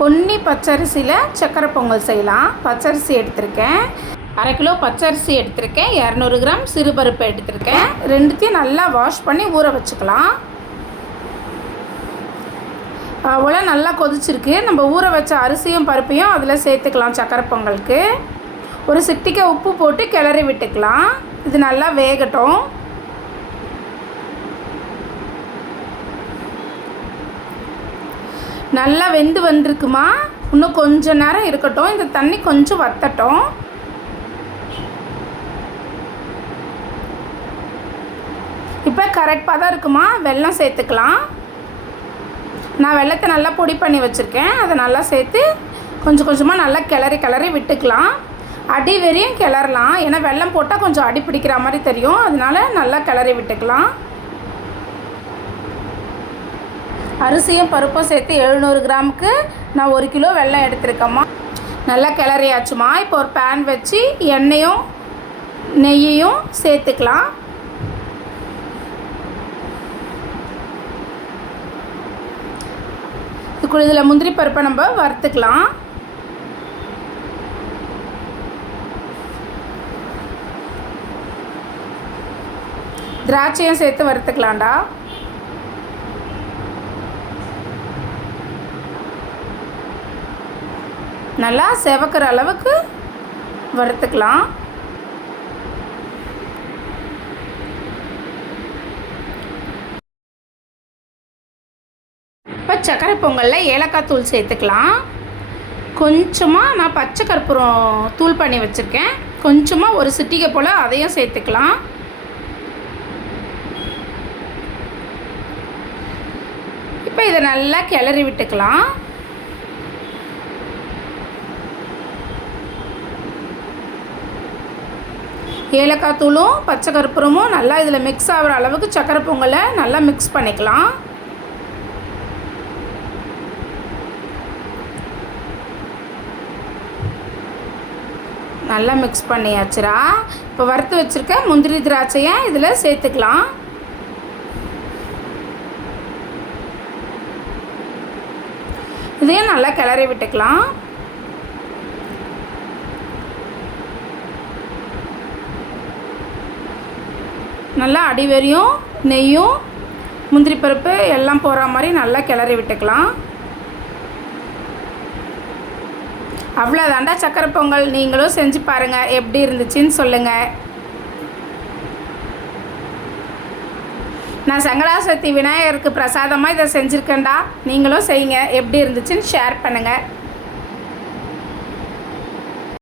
பொன்னி பச்சரிசியில் சக்கரை பொங்கல் செய்யலாம். பச்சரிசி எடுத்திருக்கேன், 1/2 கிலோ பச்சரிசி எடுத்திருக்கேன், 200 கிராம் சிறுபருப்பு எடுத்திருக்கேன். ரெண்டுத்தையும் நல்லா வாஷ் பண்ணி ஊற வச்சுக்கலாம். அவ்வளோ நல்லா கொதிச்சிருக்கு. நம்ம ஊற வச்ச அரிசியும் பருப்பையும் அதில் சேர்த்துக்கலாம். சக்கரை பொங்கலுக்கு ஒரு சிட்டிக்கை உப்பு போட்டு கிளறி விட்டுக்கலாம். இது நல்லா வேகட்டும். நல்லா வெந்து வந்திருக்குமா, இன்னும் கொஞ்சம் நேரம் இருக்கட்டும். இந்த தண்ணி கொஞ்சம் வத்தட்டும். இப்போ கரெக்டாக தான் இருக்குமா, வெல்லம் சேர்த்துக்கலாம். நான் வெல்லத்தை நல்லா பொடி பண்ணி வச்சுருக்கேன், அதை நல்லா சேர்த்து கொஞ்சம் கொஞ்சமாக நல்லா கிளறி விட்டுக்கலாம். அடி வரையும் கிளறலாம், ஏன்னா வெல்லம் போட்டால் கொஞ்சம் அடி பிடிக்கிற மாதிரி தெரியும். அதனால நல்லா கிளறி விட்டுக்கலாம். அரிசியும் பருப்பும் சேர்த்து 700 கிராமுக்கு நான் 1 கிலோ வெல்லம் எடுத்துருக்கேம்மா. நல்லா கிளறியாச்சுமா. இப்போ ஒரு பேன் வச்சு எண்ணெயும் நெய்யையும் சேர்த்துக்கலாம். இதில் முந்திரி பருப்பை நம்ம வறுத்துக்கலாம். திராட்சையும் சேர்த்து வறுத்துக்கலாம்டா. நல்லா செவக்கிற அளவுக்கு வறுத்துக்கலாம். இப்போ சக்கரை பொங்கலில் ஏலக்காய் தூள் சேர்த்துக்கலாம். கொஞ்சமாக நான் பச்சை கற்பூரம் தூள் பண்ணி வச்சுருக்கேன், கொஞ்சமாக ஒரு சிட்டிகை போல் அதையும் சேர்த்துக்கலாம். இப்போ இதை நல்லா கிளறி விட்டுக்கலாம். ஏலக்காய் தூளும் பச்சை கற்பூரமும் நல்லா இதில் மிக்ஸ் ஆகிற அளவுக்கு சக்கரை பொங்கலை நல்லா மிக்ஸ் பண்ணிக்கலாம். நல்லா மிக்ஸ் பண்ணியாச்சுரா. இப்போ வறுத்து வச்சுருக்க முந்திரி திராட்சையை இதில் சேர்த்துக்கலாம். இதையும் நல்லா கிளறி விட்டுக்கலாம். நல்லா அடிவரையும் நெய்யும் முந்திரி பருப்பு எல்லாம் போகிற மாதிரி நல்லா கிளறி விட்டுக்கலாம். அவ்வளோதாண்டா சக்கரை பொங்கல். நீங்களும் செஞ்சு பாருங்கள், எப்படி இருந்துச்சுன்னு சொல்லுங்கள். நான் சங்கடாசக்தி விநாயகருக்கு பிரசாதமாக இதை செஞ்சுருக்கேன்டா. நீங்களும் செய்யுங்க, எப்படி இருந்துச்சுன்னு ஷேர் பண்ணுங்கள்.